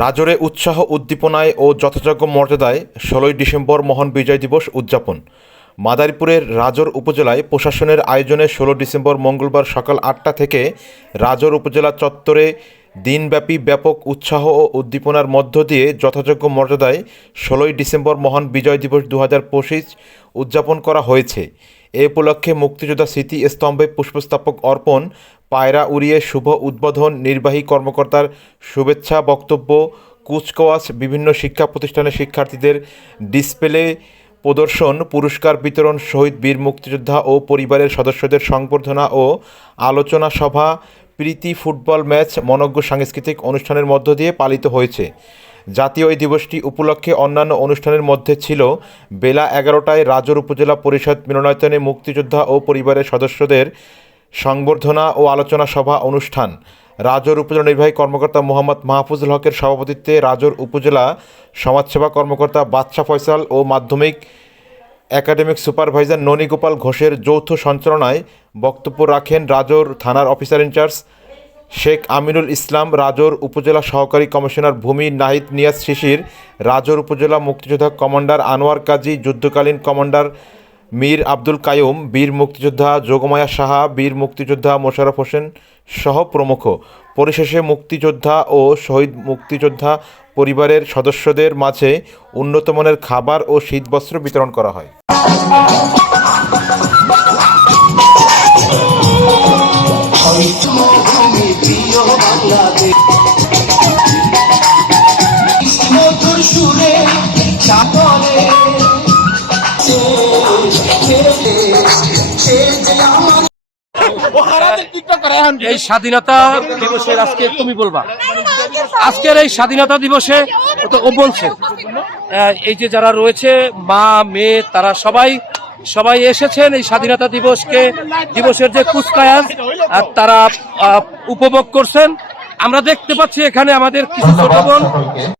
রাজরে উৎসাহ উদ্দীপনায় ও যথাযোগ্য মর্যাদায় ১৬ই ডিসেম্বর মহান বিজয় দিবস উদযাপন। মাদারীপুরের রাজর উপজেলায় প্রশাসনের আয়োজনে ১৬ ডিসেম্বর মঙ্গলবার সকাল ৮টা থেকে রাজর উপজেলা চত্বরে দিনব্যাপী ব্যাপক উৎসাহ ও উদ্দীপনার মধ্য দিয়ে যথাযোগ্য মর্যাদায় ১৬ই ডিসেম্বর মহান বিজয় দিবস ২০২৫ উদযাপন করা হয়েছে। এ উপলক্ষে মুক্তিযোদ্ধা স্মৃতিস্তম্ভে পুষ্পস্তবক অর্পণ, পায়রা উড়িয়ে শুভ উদ্বোধন, নির্বাহী কর্মকর্তার শুভেচ্ছা বক্তব্য, কুচকাওয়াজ, বিভিন্ন শিক্ষা প্রতিষ্ঠানের শিক্ষার্থীদের ডিসপ্লে প্রদর্শন, পুরস্কার বিতরণ, শহীদ বীর মুক্তিযোদ্ধা ও পরিবারের সদস্যদের সংবর্ধনা ও আলোচনা সভা, প্রীতি ফুটবল ম্যাচ, মনোজ্ঞ সাংস্কৃতিক অনুষ্ঠানের মধ্য দিয়ে পালিত হয়েছে। জাতীয় এই দিবসটি উপলক্ষে অন্যান্য অনুষ্ঠানের মধ্যে ছিল বেলা ১১টায় রাজর উপজেলা পরিষদ মিলনায়তনে মুক্তিযোদ্ধা ও পরিবারের সদস্যদের সংবর্ধনা ও আলোচনা সভা অনুষ্ঠান। রাজর উপজেলা নির্বাহী কর্মকর্তা মোহাম্মদ মাহফুজুল হকের সভাপতিত্বে রাজর উপজেলা সমাজসেবা কর্মকর্তা বাদশা ফয়সাল ও মাধ্যমিক একাডেমিক সুপারভাইজার ননী গোপাল ঘোষের যৌথ সঞ্চালনায় বক্তব্য রাখেন রাজর থানার অফিসার ইনচার্জ শেখ আমিনুল ইসলাম, রাজর উপজেলা সহকারী কমিশনার ভূমি নাহিদ নিয়াজ শিশির, রাজর উপজেলা মুক্তিযোদ্ধা কমান্ডার আনোয়ার কাজী, যুদ্ধকালীন কমান্ডার মীর আব্দুল কায়ুম, বীর মুক্তিযোদ্ধা যোগমায়া সাহা, বীর মুক্তিযোদ্ধা মোশাররফ হোসেন সহ প্রমুখ। পরিশেষে মুক্তিযোদ্ধা ও শহীদ মুক্তিযোদ্ধা পরিবারের সদস্যদের মাঝে উন্নতমানের খাবার ও শীতবস্ত্র বিতরণ করা হয়। এই স্বাধীনতা দিবসের আজকে তুমি বলবা, আজকের এই স্বাধীনতা দিবসে তো ও বলছে এই যে যারা রয়েছে মা মেয়ে তারা সবাই এসেছেন এই স্বাধীনতা দিবসের যে কুচকাওয়াজ তারা উপভোগ করছেন। আমরা দেখতে পাচ্ছি এখানে আমাদের কিছু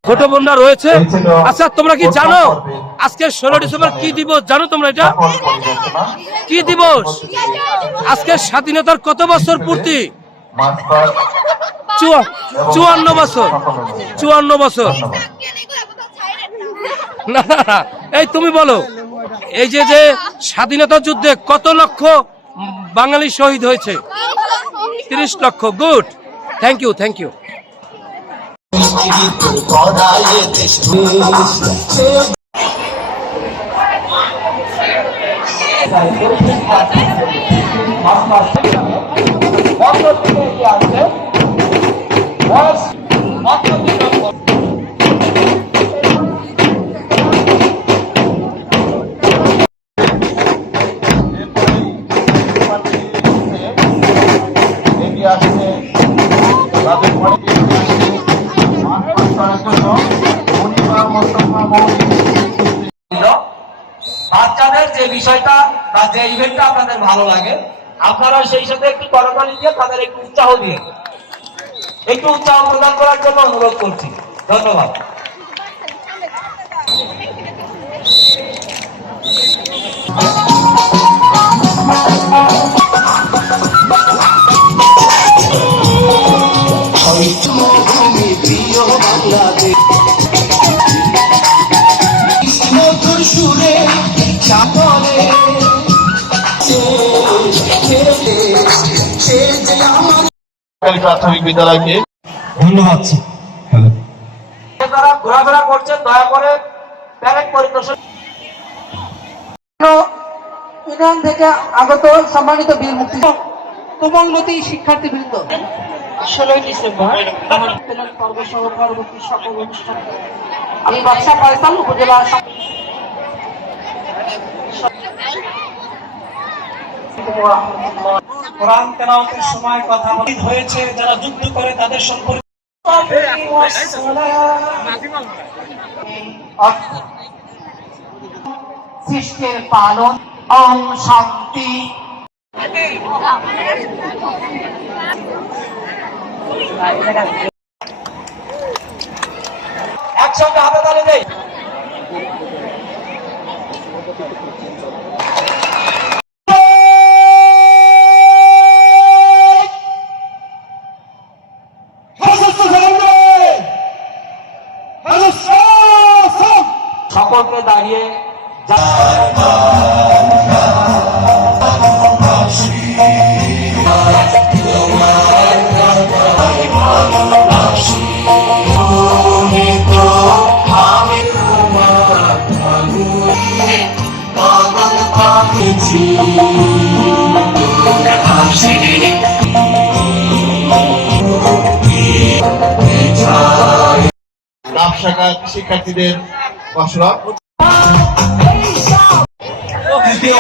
ছোট বোনরা রয়েছে। আচ্ছা, তোমরা কি জানো আজকে ১৬ ডিসেম্বর কি দিবস? জানো তোমরা এটা কি দিবস? আজকে স্বাধীনতার কত বছর পূর্তি? ৫৪ বছর। ৫৪ বছর। না না না, এই তুমি বলো, এই যে স্বাধীনতা যুদ্ধে কত লক্ষ বাঙালি শহীদ হয়েছে? ৩০ লক্ষ। Good, thank you, thank you. বাচ্চাদের যে বিষয়টা বা যে ইভেন্টটা আপনাদের ভালো লাগে, আপনারা সেই সাথে একটু করতালি দিয়ে তাদের একটু উৎসাহ দিয়ে একটু উৎসাহ প্রদান করার জন্য অনুরোধ করছি। ধন্যবাদ। প্রাথমিক বিদ্যালয়কে ধন্যবাদ। যারা ঘোরাফেরা করছেন দয়া করে প্যারেড পরিদর্শন। ইউনিয়ন থেকে আগত সম্মানিত বীর মুক্তি কোমলমতি শিক্ষার্থীবৃন্দ, ১৬ই ডিসেম্বর পর্বসহ পরবর্তী সকল অনুষ্ঠান আমি বাদশা ফয়সাল উপজেলা কোরআন তেলাওয়াতের সময় কথা হয়েছে যারা যুদ্ধ করে তাদের সম্পর্কে সৃষ্টির পালন ওম শান্তি। একসঙ্গে হাতে তালি দেই। সড়কে দাঁড়িয়ে রাব শাখার শিক্ষার্থীদের বসরা তৃতীয়